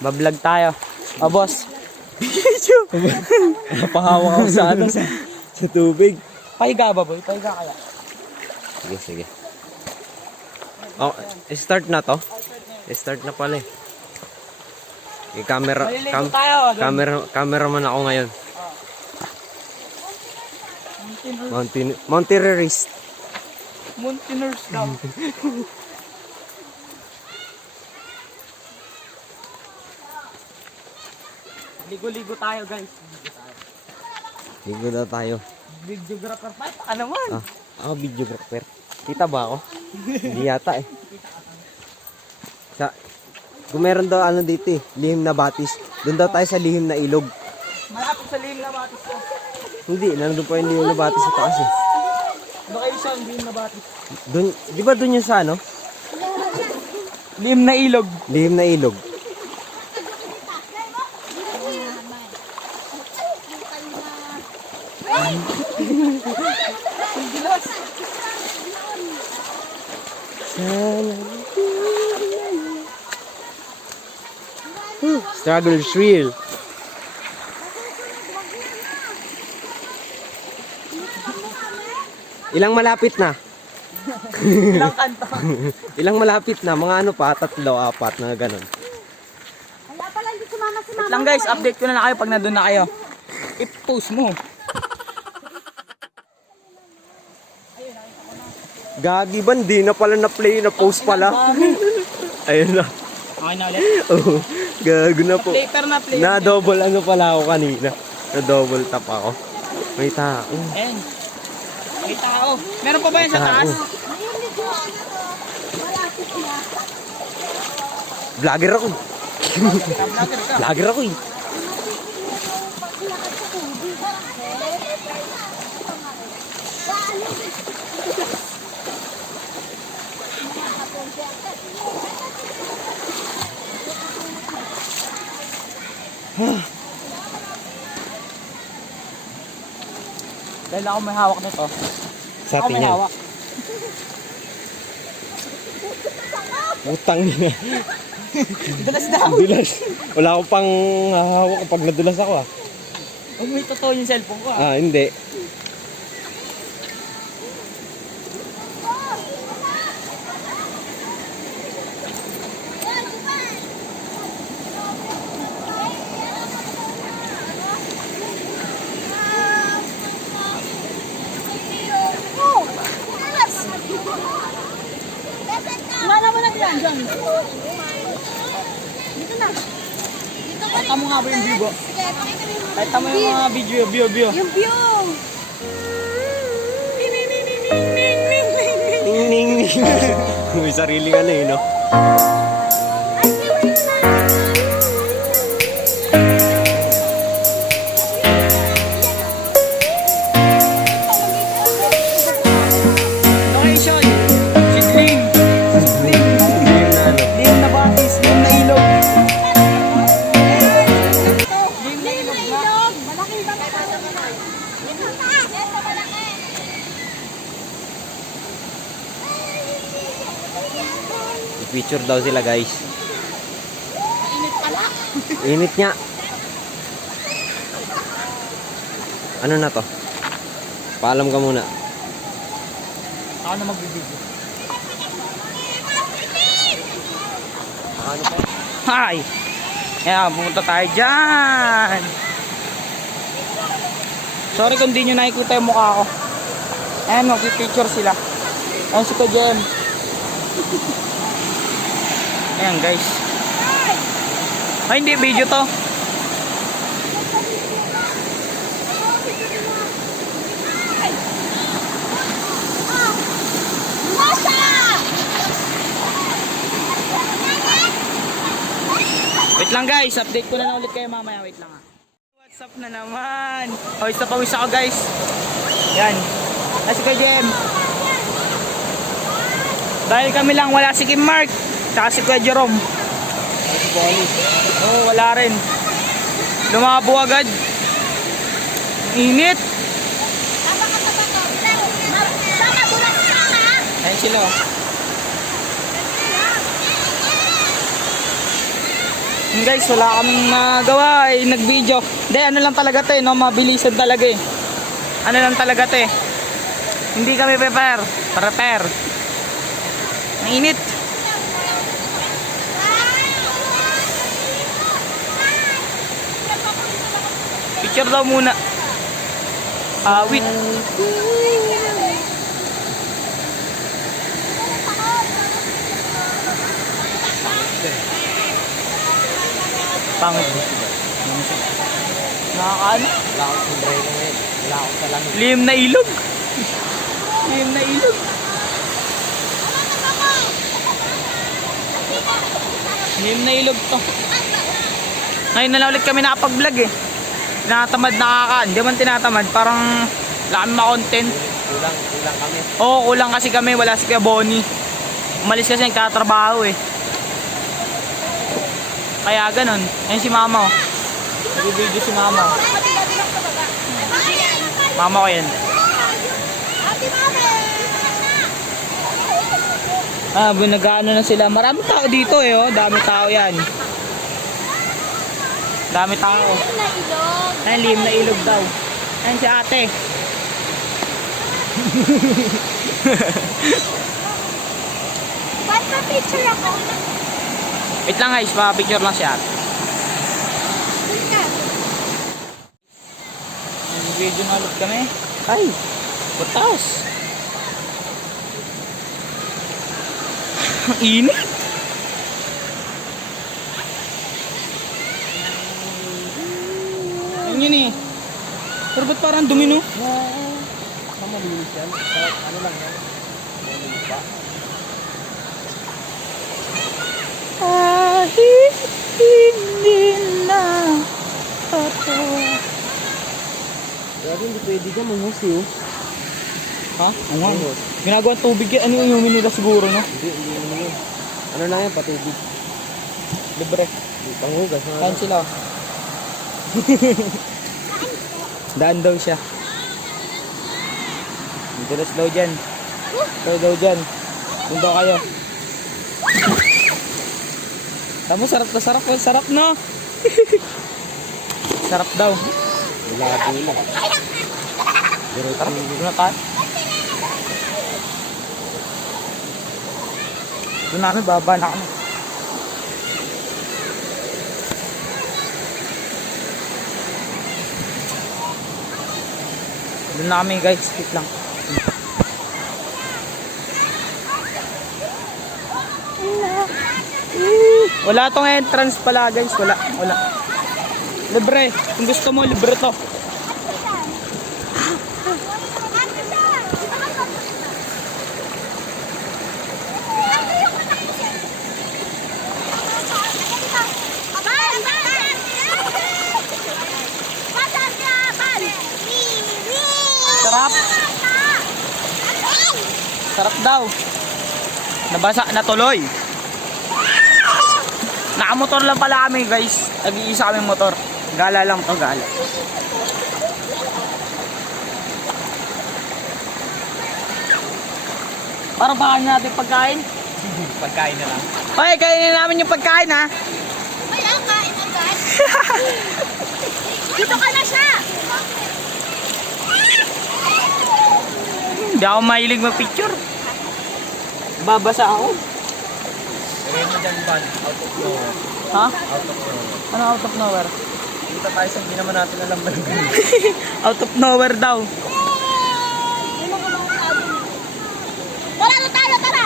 Bablog tayo. O boss. Napahawak ako sa ano, sa tubig. Pahiga ba boy? Pahiga kaya? Sige, sige. Oh, start na to? Start na pala eh. Camera, Maliligo tayo. cameraman ako ngayon. Mountaineerist. Mountaineers daw. Ligo-ligo tayo guys. Ligo na tayo. Videographer pa ka naman. Ah, ako videographer. Kita ba ako? Hindi yata eh. Kung meron daw ano dito eh, lihim na batis. Doon daw tayo sa lihim na ilog. Malapit sa lihim na batis ko. Hindi, nandun pa yung lihim na batis sa taas eh. Location, lihim na batis. Doon, di ba doon yung sa ano? Lihim na ilog. Lihim na ilog. Struggle is real. Ilang malapit na? Ilang kanto. Ilang malapit na? Mga ano pa? 3, 4 na ganun. Kaya pala hindi sumama si Wait mama. lang guys, update ko na lang kayo pag nandun na kayo. I-post mo. Gagi ba? Hindi na pala na-play, na-post pala. Ayun na. Okay na ulit. Oh, gago na po. Play pero na play. Na-double ano pala ako kanina. Na-double tap ako. May tao. Ayan. May tao. Meron pa ba yan sa taas? Nainig ko ano to. Malapit na. Vlogger ako. Vlogger ka. Vlogger ako eh. Paglakad sa tubig. Dahil ako may hawak nito. Sa Ako atin may yan. hawak. Utang niya. Dalas daw. Dulas. Wala akong pang hahawak kapag nadulas ako ah. Huwag may totoo yung cellphone ko ah. Ah, hindi. Mana mo na dyan, John. Dito na. Kahit mo nga ba yung view ba? Kahit mo yung mga view. Yung view. Ning ning ning. May sariling ano eh, no? Location. Sidling. Lihim na batis. Lihim na ilog. Lihim na ilog na. Malaking bangka. Ito malaki. I-picture daw sila guys. Init pala. Init niya. Ano na to? Paalam ka muna. Ako na magbibigyo. Ano pa? Hi! Ayan, pumunta tayo dyan! Sorry kung di nyo nakikita yung mukha ko. Ayan, mag-picture sila. Ayan si Kajem. Ayan guys. Ay, hindi, video to. Masha! Wait lang guys, update ko na ulit kayo mamaya. Wait lang ah. What's up na naman? O, isa pawis ako guys. Yan. Ay si Kajem. Dahil kami lang, wala si Kim Mark. Tsaka si Kuya Jerome. Oo, wala rin. Lumabo agad. Init. Tama ka sa bato. Tama, bulas ka ha. Ayan sila oh. Yun guys, wala kaming nagawa eh, nag-video. Hindi, ano lang talaga to eh, no? Mabilisan talaga eh. Ano lang talaga to eh. Hindi kami prepare. Ang init. Picture daw muna. Wait. Pangit. Nakakaano? Wala akong sombrero ngayon. Wala akong salamin. Lihim na ilog. Lihim na ilog. Lihim na ilog to. Ngayon na lang ulit kami nakapag-vlog eh. Tinatamad nakakaan. Di man tinatamad. Parang wala kami ma-content. Kulang kami. Oo, kulang kasi kami. Wala si Kuya Bonnie. Umalis kasi nagtatrabaho eh. Kaya ganun. Ayun si mama oh. Nag-video si mama oh. Mama ko yan. Nag-ano na sila. Maraming tao dito eh oh. Dami tao yan. Dami tao. Ayun, lihim na ilog daw. Ayun si ate. Ba't pa picture ako? Wait lang guys, pa-picture lang si ate. Nag-video na ulit kami. Ay, butas. Ang init. Ayun yun eh. Pero ba't parang dumi no? Malinis yan. Ano lang yan? Malinis pa. Kahit hindi na ako. Pero hindi pwede ka mangusi oh. Ha? Oo. Ginagawang tubig yan. Ano yung inumin nila siguro no? Hindi naman yun. Ano lang yan, patubig. Libre. Panghugas na Saan sila? Daan daw siya. Dulas daw dyan. Kayo daw dyan. Doon daw kayo. Tamo, sarap na sarap. Sarap no? Sarap daw. Wala lang. Sarap. Doon na tayo. Doon na kami, baba na kami. Doon na kami guys, skip lang. Wala tong entrance pala guys, wala. Libre, kung gusto mo libre to. Sarap. Sarap daw. Nabasa na tuloy. Nakamotor lang pala kami guys. Nag-iisa kaming motor. Gala lang to, gala. Para baka natin pagkain. Pagkain na lang. Okay, kainin namin yung pagkain ha. Kaya kain agad. Dito ka na siya. Hindi ako mahilig mag-picture. Babasa ako. Kaya mo dyan ban, out of nowhere. Ha? Out of nowhere. Ano out of nowhere? Dito tayo sa hindi naman natin alam ba yung Out of nowhere daw. Wala na tayo, tara.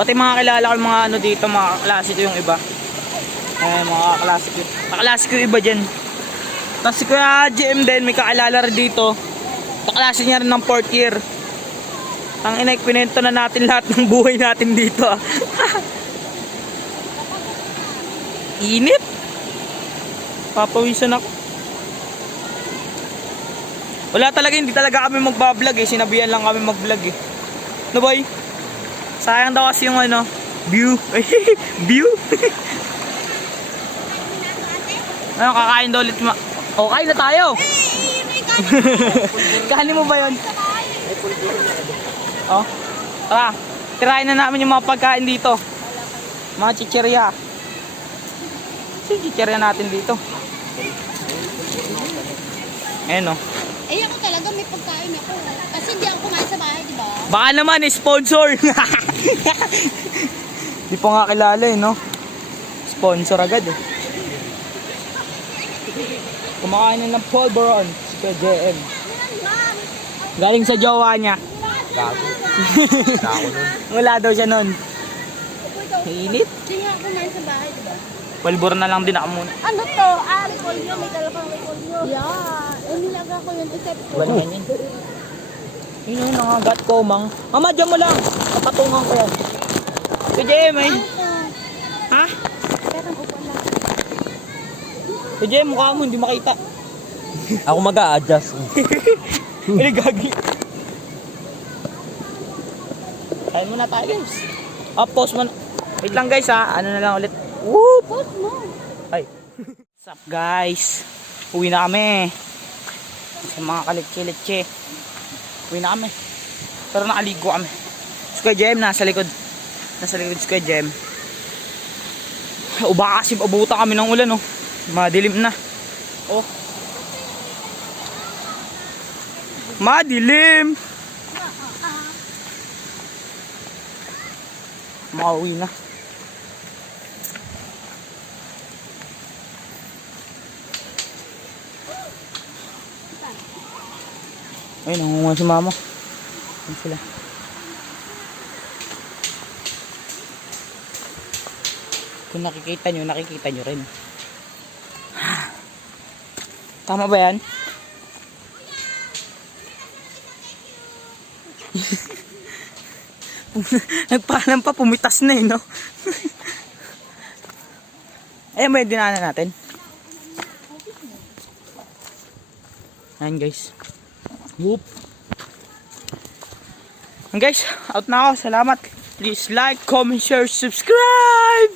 Pati mga kilala ko yung mga ano dito, mga kaklase ko yung iba. Mga kaklase ko. Kaklase ko yung iba dyan. Tapos si Kuya GM din, may kakilala rin dito. Kaklase niya rin ng 4th year. Ang pinento na natin lahat ng buhay natin dito. Init. Papawisan ako. Wala talaga, hindi talaga kami magbablog eh. Sinabihan lang kami mag-vlog eh. No boy? Sayang daw kasi yung ano, view. View? Ano, kakain daw ulit O, kain na tayo. Kanin mo ba yun? Oh, tara. Tirahin na namin yung mga pagkain dito. Mga chichirya. chichirya natin dito. Ayan o. Eh, ako talaga may pagkain ako. Kasi hindi ako kumain sa bahay, di ba? Baka naman, sponsor. Di pa nga kilala eh, no? Sponsor agad eh. Kumakain na ng Polvoron si Kuya JM. Galing sa jowa niya. Gago. Gago nun. Wala daw siya nun. Init. Hindi nga ako kumain sa bahay, di ba? Polvoron na lang din ako muna. Ano to? Repolyo. May dalawang repolyo. Yeah. Eh, nilaga ko yun. Except ko. Wala yan yun. Yun yung nangagat ko, mang. Mama, dyan mo lang. Kapatungan ko yan. Kuya JM eh. Ha? Pero upo lang. Kuya JM, mukha mo, hindi makita. Ako mag-a-adjust. Hindi gagi. Kain muna tayo guys. Pause mo na. Wait lang guys ha. Ano na lang ulit. Whoop! Post mo. Ay. What's up guys? Uwi na kami. Sa mga kalitsi-litsi. Uwi na kami. Pero nakaligo kami. Si Kuya Jem nasa likod. Nasa likod si Kuya Jem. O baka kasi abutan kami ng ulan oh. Madilim na. Oh. Madilim! Makauwi na. Ay, nangunguha si mama. Ayun sila. Kung nakikita nyo rin. Tama ba yan? Nagpaalam pa, pumitas na eh, no? Ayan ba yung dinaanan natin? Ayan guys. Whoop. And guys, out na ako. Salamat. Please like, comment, share, subscribe!